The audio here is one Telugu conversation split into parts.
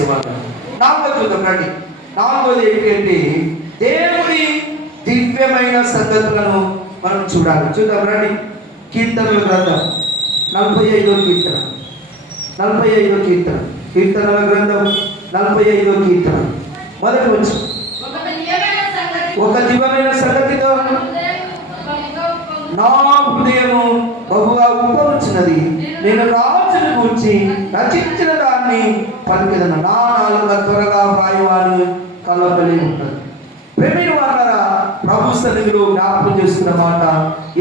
చేసేవాడు నాలుగో చూద్దాం రండి. నాలుగోది ఏంటి అంటే దేవుని దివ్యమైన సంగతులను మనం చూడాలి. చూద్దాం రండి. కీర్తనల గ్రంథం. నలభై ఐదో కీర్తన. నలభై ఐదో కీర్తన. కీర్తనల గ్రంథం. నలభై ఐదో కీర్తన. మొదటి వచ్చి ఒక దివ్యమైన సంగతితో నా హృదయము బహుగా ఉప్పొంచినది నేను రాజును కూర్చి రచించిన దాన్ని పలికిదను నా నాలుక త్వరగా వ్రాయవాని కలవలే ఉంటుంది. ప్రేమిని వాళ్ళరా ప్రభు సన్నిధిలో జ్ఞాపకం చేస్తున్న మాట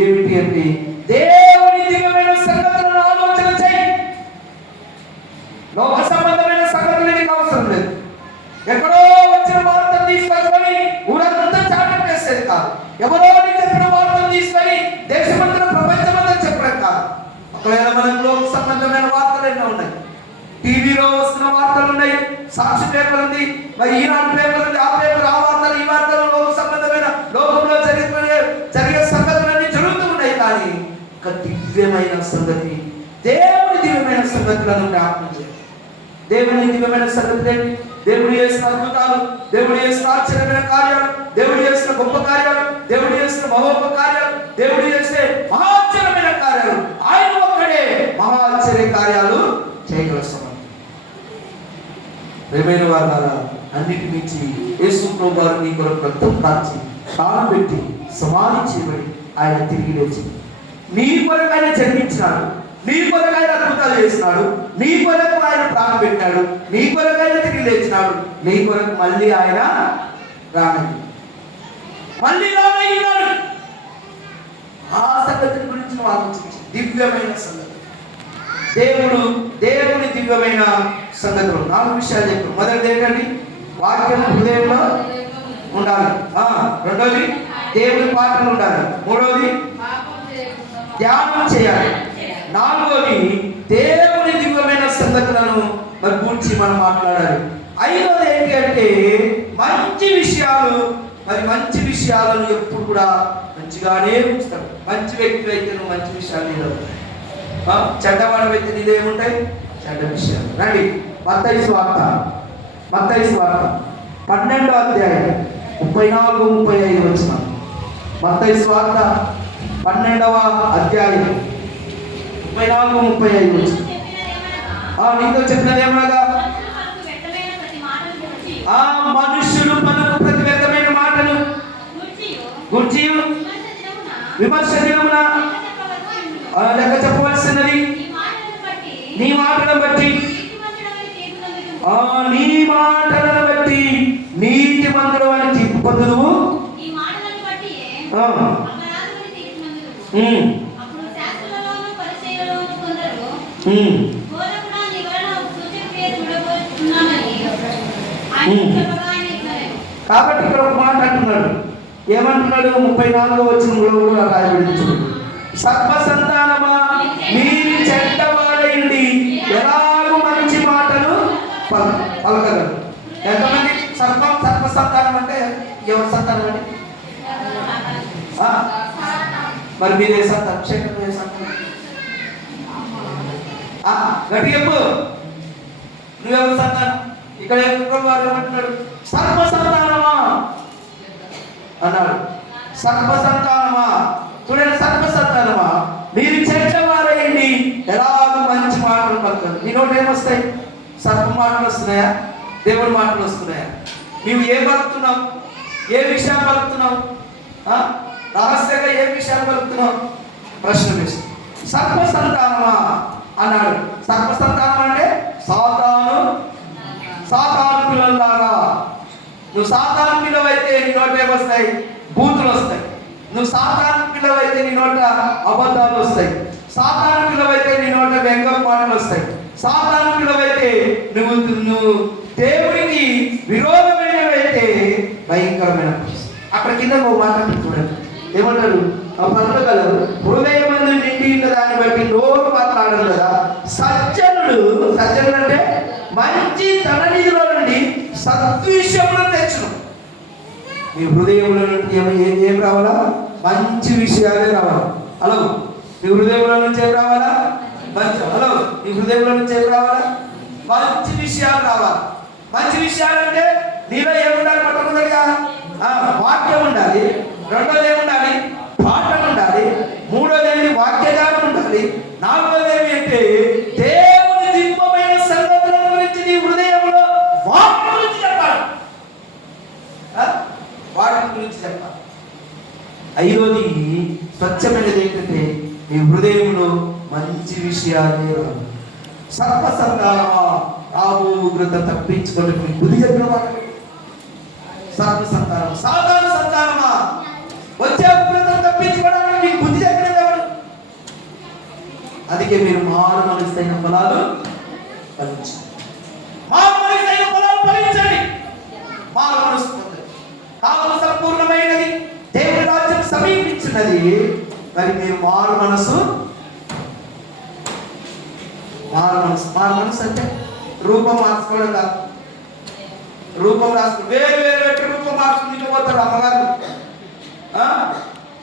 ఏమిటి అంటే దేవుని దిగమైన సంగతులను ఆలోచన చేయి. లోక సంబంధమైన సంగతులు నీకు అవసరం లేదు. ఎక్కడో వచ్చిన వార్త తీసుకొని ఊరంతా చాటం చేసేది కాదు. ఎవరో చెప్పిన వార్త తీసుకొని దేశమంతా ప్రపంచమంతా చెప్పడం కాదు. ఒకవేళ మనకు లోక సంబంధమైన వార్తలు ఎన్నో ఉన్నాయి. టీవీలో వస్తున్న వార్తలు ఉన్నాయి. సాక్షి పేపర్ ఉంది. మరి ఈనాడు పేపర్ ఉంది. ఆ పేపర్ ఆ వార్తలు ఈ వార్తలు లోక సంబంధమైన లోకంలో జరిగిపోయే జరిగే సంగతులన్నీ జరుగుతూ ఉన్నాయి. కానీ ఒక దివ్యమైన సంగతి దేవుని దివ్యమైన సంగతులను జ్ఞాపకం చేయాలి. దేవుని దివ్యమైన సంగతి ఏంటి? దేవుడు చేసిన అద్భుతాలు దేవుడు చేసిన ఆశ్చర్యమైన కార్యాలు దేవుడు చేసిన గొప్ప కార్యాలు దేవుడు చేసిన మహోప కార్యాలు దేవుడు చేసే మహాశ్చర్యమైన కార్యాలు. ఆయన ఒక్కడే మహాశ్చర్య కార్యాలు ప్రేమైన వాళ్ళ అన్నిటి మించి యేసు ప్రభువారు నీ కొరకు రక్తం కాల్చి ప్రాణం పెట్టి సమాధి చేయబడి ఆయన తిరిగి లేచి నీ కొరకు ఆయన జన్మించినాడు నీ కొరకు ఆయన అద్భుతాలు చేసినాడు నీ కొరకు ఆయన ప్రాణం పెట్టాడు నీ కొరకు ఆయన తిరిగి లేచినాడు నీ కొరకు మళ్ళీ ఆయన రానయ్యి మళ్ళీ రానయ్యున్నాడు ఆ సంగతి గురించి ఆలోచించి. దివ్యమైన సంగతి. దేవుడు దేవుని దివ్యమైన సంగతులు. నాలుగు విషయాలు చెప్పు. మొదటిది ఏంటండి? వాక్యం హృదయంలో ఉండాలి. రెండోది దేవుని పాటలు ఉండాలి. మూడోది ధ్యానం చేయాలి. నాలుగోది దేవుని దివ్యమైన సంగతులను మరి గురించి మనం మాట్లాడాలి. ఐదోది ఏంటి అంటే మంచి విషయాలు మరి మంచి విషయాలను ఎప్పుడు కూడా మంచిగానే ఉంచుతాడు మంచి వ్యక్తి అయితే మంచి విషయాలు చెడ్డవాడు అయితే నీలో ఏముంటాయి? చెడ్డ విషయాలు. రండి. మత్తయి స్వార్త మత్తయి స్వార్త పన్నెండో అధ్యాయం. ముప్పై నాలుగు ముప్పై ఐదు వచ్చిన. మత్తయి స్వార్త పన్నెండవ అధ్యాయం. ముప్పై నాలుగు ముప్పై ఐదు వచ్చిన. నీతో చెప్పినది ఏమనగా? ఆ మనుష్యులు పలుకు ప్రతి వ్యక్తమైన మాటలు గుర్చి విమర్శ దినమున లెక్క చెప్పవలసినది. నీ మాటలను బట్టి ఆ నీ మాటలను బట్టి నీతి మందుడు అని తీర్పు పొందుదువు? ఉమ్. కాబట్టి ఇక్కడ ఒక మాట అంటున్నాడు. ఏమంటున్నాడు? ముప్పై నాలుగో వచ్చిన కూడా రాయబడింది. చూడండి సర్వ సంతానమా మీరు చెడ్డవాడైంది ఎలాగో మంచి మాటలు పల పలకగలరు ఎంతమంది సర్వం సర్వ సంతానం అంటే ఎవరి సంతానం అండి ఆ? మరి మీరు సంతానం అభిషేకం ఏ ఆ, గట్టి చెప్పు. నువ్వెవరు సంతానం ఇక్కడ ఎక్కడ వారు ఏమంటున్నాడు? సర్వ సంతానమా అన్నాడు. సర్వ సంతానమా చూడండి సర్వ సంతానమా మీరు చెడ్డవారేయండి ఎలాగో మంచి మాటలు పలుకుతారు. నీ నోటి ఏమొస్తాయి? సర్వ మాటలు వస్తున్నాయా? దేవుడి మాటలు వస్తున్నాయా? మేము ఏ పలుకుతున్నాం ఏ విషయం పలుకుతున్నాం ఆ? రహస్యంగా ఏ విషయాలు పలుకుతున్నావు? ప్రశ్న వేసి. సర్వ సంతానమా అన్నాడు. సర్వ సంతానం అంటే సాతాను. సాతాను పిల్లలారా నువ్వు సాతాను పిల్లవైతే నీ నోట వస్తాయి? బూతులు వస్తాయి. నువ్వు సాతాను పిల్లవైతే నీ నోట అబద్ధాలు వస్తాయి. సాతాను పిల్లవైతే నీ నోట వ్యంగ పాటలు వస్తాయి. సాతాను పిల్లవైతే నువ్వు నువ్వు దేవునికి విరోధమైనవైతే భయంకరమైన అక్కడ కింద ఒక మాట చూడండి. ఏమన్నాడు ఆ పలకగలరు హృదయమందు నిండి ఉన్న దాన్ని బట్టి నోరు మాట్లాడరు కదా. సజ్జనుడు సజ్జనుడు అంటే మంచి తన నిధిలో నుండి సద్విషయములను తెచ్చును. మీ హృదయంలో నుండి ఏమి ఏం ఏం రావాలా? మంచి విషయాలే రావాలి. హలో మీ హృదయంలో నుంచి ఏం రావాలా? మంచి హలో మీ హృదయంలో నుంచి ఏం రావాలా? మంచి విషయాలు రావాలి. మంచి విషయాలు అంటే నీలో ఏముండాలి? మొట్టమొదటిగా? వాక్యం ఉండాలి. రెండోది ఏముండాలి పాటలు ఉండాలి మూడోది ఏంటి వాక్యగానం ఉండాలి నాలుగోది ఏమి అంటే దేవుని దివ్యమైన సంగతుల గురించి నీ హృదయంలో వాటి గురించి చెప్పాలి. వాటి గురించి చెప్పాలి. ఐదోది స్వచ్ఛమైనది ఏంటంటే నీ హృదయంలో మంచి విషయాలే రావు. సర్వ రాబో ఉగ్రత తప్పించుకొని బుద్ధి చెప్పిన వాళ్ళు సర్వసంతానం సాధారణ వచ్చే ఉగ్రత తప్పించుకోవడానికి మీకు బుద్ధి చెప్పిన అందుకే మీరు మారు మనసైన ఫలాలు ఫలించండి. మారు మనసైన ఫలాలు ఫలించండి. మారు మనసు కాలం సంపూర్ణమైనది దేవుని రాజ్యం సమీపించినది మరి మీరు మారు మనసు మారు మనసు. మారు మనసు అంటే రూపం మార్చుకోవడం కాదు. రూపం రాసుకుని వేరు వేరు పెట్టి రూపం మార్చుకుని పోతారు అమ్మగారు.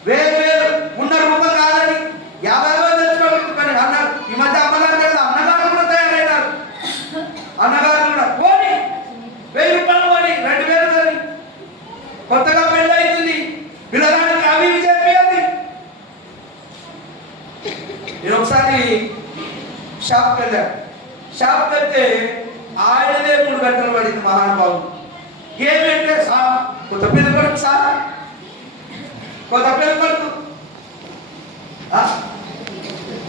వేరు వేరు. ఉన్న రూపం కాదని యాభై వేలు తెచ్చుకోవాలి. అన్నారు. ఈ మధ్య అమ్మగారు కదా అన్నగారు కూడా తయారైనారు. అన్నగారు కూడా. పోని. వెయ్యి రూపాయలు పోని. రెండు వేలు కానీ కొత్తగా పెళ్ళి అవుతుంది పిల్లగానికి అవి చెప్పేది నేను ఒకసారి షాప్కి వెళ్ళాను. షాప్కి వెళ్తే ఆయనదే మూడు గంటలు పడింది మహానుభావు ఏమంటే సార్ కొత్త పెళ్ళి సార్? కొత్త పెళ్ళి కొడుకు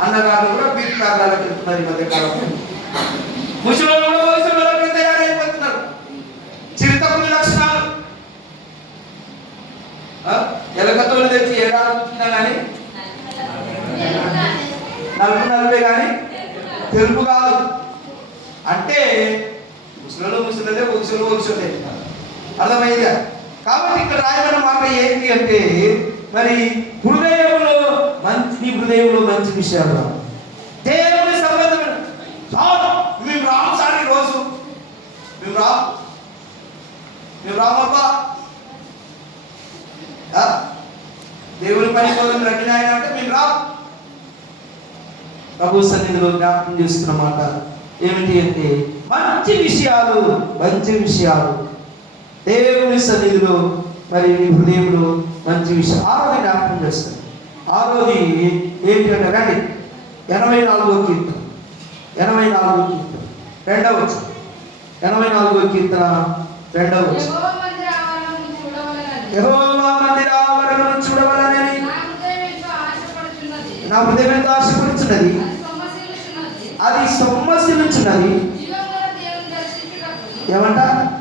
అన్నగారు కూడా బీట్ కార్యాలకు వెళ్తున్నారు ఈ మధ్య కాలంలో. ముసలి కూడా వయసులో తయారైపోతున్నారు. చిరుతపులి లక్షణాలు. ఆ? ఎలకతోలు తెచ్చి ఏడాది ఉంచినా కానీ? నలుపు నలుపే కానీ? తెలుపు కాదు. అంటే ముసలు ముసలదే వక్షులు వక్షులే అర్థమైందా? కాబట్టి ఇక్కడ రాయబడిన మాట ఏంటి అంటే మరి హృదయంలో మంచి నీ హృదయంలో మంచి విషయాలు రావు. దేవుని సంబంధమైన మేము రాము సార్ రోజు. మేము రా. మేము రామబ్బా దేవుని పని కోసం రండి అంటే మేము రా. ప్రభు సన్నిధిలో జ్ఞాపకం చేస్తున్న మాట ఏమిటి అంటే మంచి విషయాలు మంచి విషయాలు దేవుని సన్నిధిలో మరి నీ హృదయంలో మంచి విషయం. ఆరోది జ్ఞాపకం చేస్తాను. ఆరోది ఏంటి అంటే రండి. ఎనభై నాలుగో కీర్తన. ఎనభై నాలుగో కీర్తన. రెండవ. ఎనభై నాలుగో కీర్తన రెండవ. యెహోవా మందిర ఆవరణను చూడవలనని. నా హృదయం ఎంతో ఆశపడుచున్నది. అది సొమ్మసిల్లుచున్నది. అది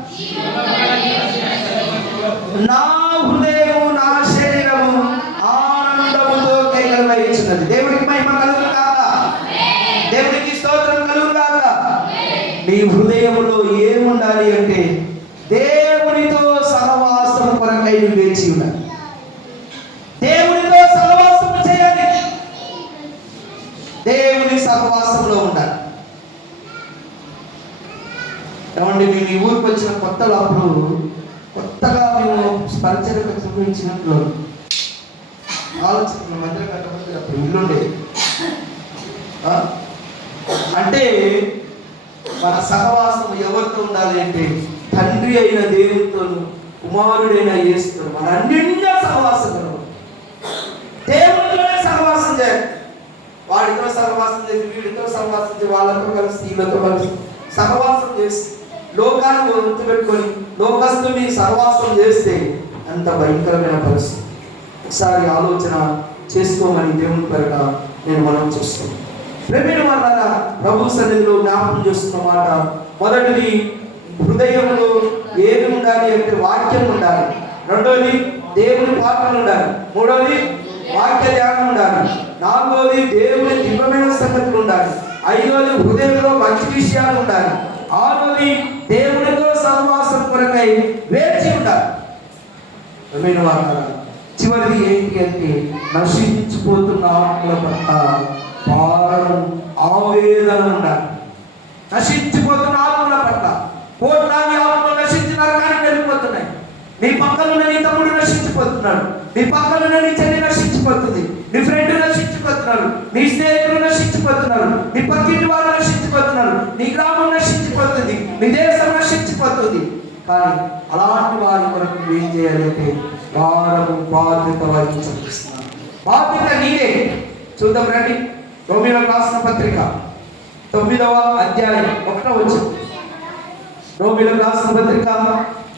నా హృదయము నా శరీరము ఆనందముతో కైగలవహించున్నది దేవుడికి మహిమ కలుగు కాక దేవుడికి స్తోత్రం కలుగు కాక నీ హృదయములో ఏముండాలి అంటే దేవునితో సహవాసం కొరకై నువ్వు వేచి ఉండాలి దేవునితో సహవాసం చేయాలి. దేవుని సహవాసంలో ఉండాలి. ఏమండి మేము ఈ ఊరికి వచ్చిన కొత్తలో అప్పుడు మేము పరిచయం చూపించినట్లు ఆలోచన మధ్యలో కట్టబడి అప్పుడు ఇల్లుండే. అంటే మన సహవాసం ఎవరితో ఉండాలి అంటే తండ్రి అయిన దేవునితోను కుమారుడైన యేసుతో మన అన్నింటిగా సహవాసం కలవాలి. సహవాసం చేయాలి. వాడితో సహవాసం చేసి వీడితో సహవాసం చేసి వాళ్ళతో కలిసి వీళ్ళతో కలిసి సహవాసం చేసి లోకాన్ని గుర్తుపెట్టుకొని లోకస్తుని సహవాసం చేస్తే అంత భయంకరమైన పరిస్థితి. ఒకసారి ఆలోచన చేసుకోమని దేవుని పేరట నేను మనం చూస్తాను ప్రేమిన వాళ్ళ ప్రభు సన్నిధిలో జ్ఞాపకం చేస్తున్న మాట మొదటిది హృదయంలో ఏది ఉండాలి అంటే వాక్యం ఉండాలి. రెండోది దేవుని పాటలు ఉండాలి. మూడోది వాక్య ధ్యానం ఉండాలి. నాలుగోది దేవుని దివ్యమైన సంగతులు ఉండాలి. ఐదోది హృదయంలో మంచి విషయాలు ఉండాలి. ఆరోది దేవునితో సహవాసం కొరకై వేచి ఉండాలి. ప్రియమైన వారులారా, చివరిది ఏంటి అంటే నశించిపోతున్న ఆత్మల పట్ల భారం ఆవేదన ఉండాలి. నశించిపోతున్న ఆత్మల పట్ల కోట్లాది ఆత్మలు నశించి నరకానికి వెళ్ళిపోతున్నాయి. నీ పక్కన నీ తమ్ముడు నశించిపోతున్నాడు. నీ పక్కన నీ చెల్లి నశించిపోతుంది. నీ ఫ్రెండ్ నశించిపోతున్నాడు. నీ స్నేహితులు నశించిపోతున్నారు. నీ పక్కింటి వారు నశించిపోతున్నారు. నీ గ్రామం నశించిపోతుంది. నీ దేశం నశించిపోతుంది. కానీ అలాంటి వారి కొరకు ఏం చేయాలి అంటే వారము బాధ్యత వహించవలసిన బాధ్యత నీదే. చూద్దాం రండి. రోమిలో రాసిన పత్రిక. తొమ్మిదవ అధ్యాయం. ఒకటో వచ్చి రోమిలో రాసిన పత్రిక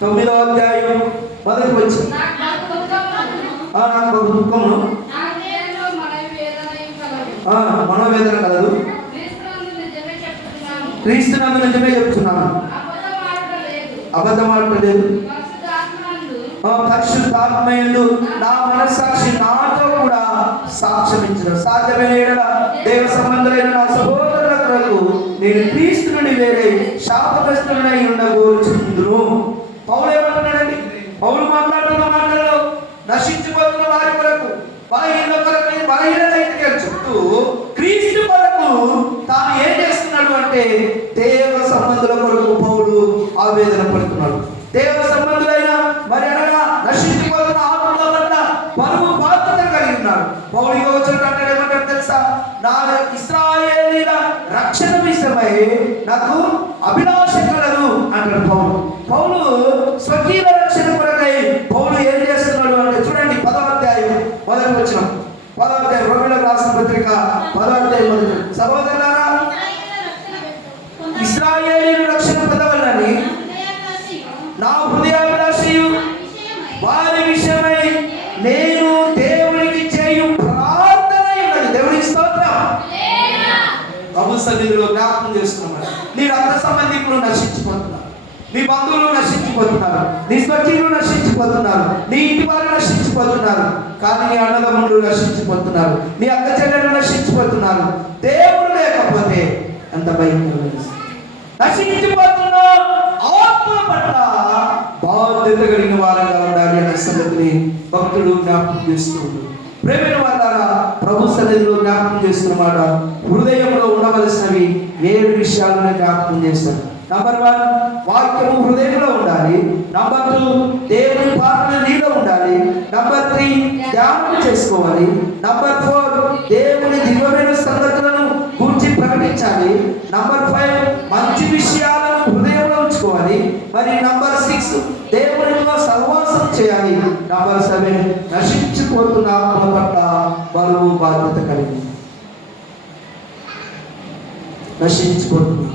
తొమ్మిదవ అధ్యాయం. మొదటి వచ్చి నాకు ఒక. ఆ, మనోవేదన కలదు. చెప్తున్నాను. క్రీస్తునందు నిజమే చెప్తున్నాను. అబద్ధం ఆడలేదు పరిశుద్ధాత్మయందు నా మనస్సాక్షి నాతో కూడా సాక్ష్యం ఇచ్చిన సాధ్యమైన దేవ సంబంధులైన నా సహోదరులకు నేను క్రీస్తు నుండి వేరే శాపగ్రస్తుడై ఉండగోరుచుందును పౌలు ఏమంటున్నాడండి? పౌలు మాట్లాడుతున్న మాటల్లో నశించిపోతున్న వారి కొరకు బలహీన కొరకు బలహీనత చెప్తూ క్రీస్తు కొరకు తాను ఏం చేస్తున్నాడు అంటే దేవ సంబంధుల కొరకు పౌలు ఆవేదన పడుతున్నాడు. దేవ సంబంధులైన మరి అనగా నశించిపోతున్న ఆత్మల పట్ల పరువు బాధ్యత కలిగి ఉన్నాడు. పౌలు ఇక వచ్చినట్టు అంటాడు ఏమంటాడు తెలుసా? నా ఇస్రాయేలీల రక్షణ విషయమై నాకు అభిలాష కలదు అంటాడు పౌలు. పౌలు స్వకీయ రక్షణ కొరకై పౌలు ఏం చేస్తున్నాడు అంటే చూడండి పదవాధ్యాయం మొదటి వచ్చిన పదవాధ్యాయం రోమిలకు రాసిన పత్రిక పదవాధ్యాయం మొదటి సహోదరు ఇస్రాయేలీల రక్షణ పొందవలని నా హృదయాభిలాషయు వారి విషయమై నేను దేవునికి చేయు ప్రార్థన ఉన్నది దేవునికి స్తోత్రం ప్రభు సన్నిధిలో జ్ఞాపకం చేస్తున్నాడు నీ రక్త సంబంధికులు నశించిపోతున్నారు నీ బంధువులు నశించిపోతున్నారు నీ స్వకీయులు నశించిపోతున్నారు నీ ఇంటి వారు నశించిపోతున్నారు కానీ నీ అన్నదమ్ములు నశించిపోతున్నారు నీ అక్క చెల్లెలు నశించిపోతున్నారు దేవుడు లేకపోతే ఎంత భయం నశించిపోతున్న ఆత్మ పట్ల బాధ్యత కలిగిన వారంగా ఉండాలి అనే సంగతిని భక్తుడు జ్ఞాపకం చేస్తున్నాడు ప్రేమైన వాళ్ళారా ప్రభు సన్నిధిలో జ్ఞాపకం చేస్తున్నమాట హృదయంలో ఉండవలసినవి ఏడు విషయాలను జ్ఞాపకం చేస్తాడు నంబర్ వన్ వాక్యము హృదయంలో ఉండాలి. నంబర్ టూ దేవుని పాటలు నీలో ఉండాలి. నంబర్ త్రీ ధ్యానం చేసుకోవాలి. నంబర్ ఫోర్ దేవుని దివ్యమైన సంగతులను గురించి ప్రకటించాలి. నంబర్ ఫైవ్ మంచి విషయాలను హృదయంలో ఉంచుకోవాలి. మరి నంబర్ సిక్స్ దేవునితో సహవాసం చేయాలి. నంబర్ సెవెన్ నశించిపోతున్న ఆత్మ పట్ల బరువు బాధ్యత కలిగి. నశించిపోతున్నా.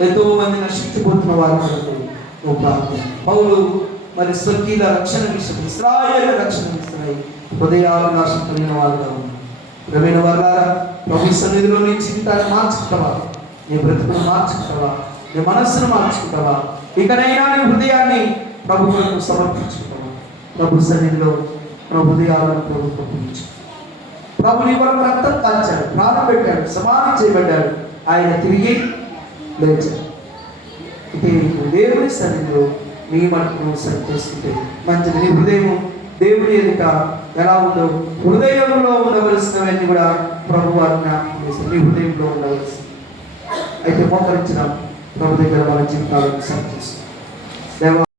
ఎంతో మంది నశించిపోతున్న వారి కొరకు ప్రార్థన పౌలు మరి స్వకీల రక్షణ విషయం ఇస్రాయేల్ రక్షణ ఇస్తున్నాయి హృదయాలు నాశనం కలిగిన వారుగా ఉన్నారు. ప్రవీణ వర్గారా ప్రభు సన్నిధిలో నీ జీవితాన్ని మార్చుకుంటావా? నీ బ్రతుకును మార్చుకుంటావా? నీ మనస్సును మార్చుకుంటావా? ఇకనైనా నీ హృదయాన్ని ప్రభుత్వం సమర్పించుకుంటావా? ప్రభు సన్నిధిలో మన హృదయాలను ప్రభు పంపించు ప్రభు నీ వరకు రక్తం కాల్చాడు ప్రాణం పెట్టాడు సమాధి చేయబడ్డాడు. ఆయన తిరిగి లేచారు ఇది దేవుని సన్నిధిలో మీ మనకు సరి మంచిది. నీ హృదయం దేవుని ఎదుట ఎలా ఉందో హృదయంలో ఉండవలసినవన్నీ కూడా ప్రభు వారు జ్ఞాపకం చేస్తారు నీ హృదయంలో ఉండవలసింది అయితే మోకరించిన ప్రభు దగ్గర మన జీవితాలను సరి చేస్తాం.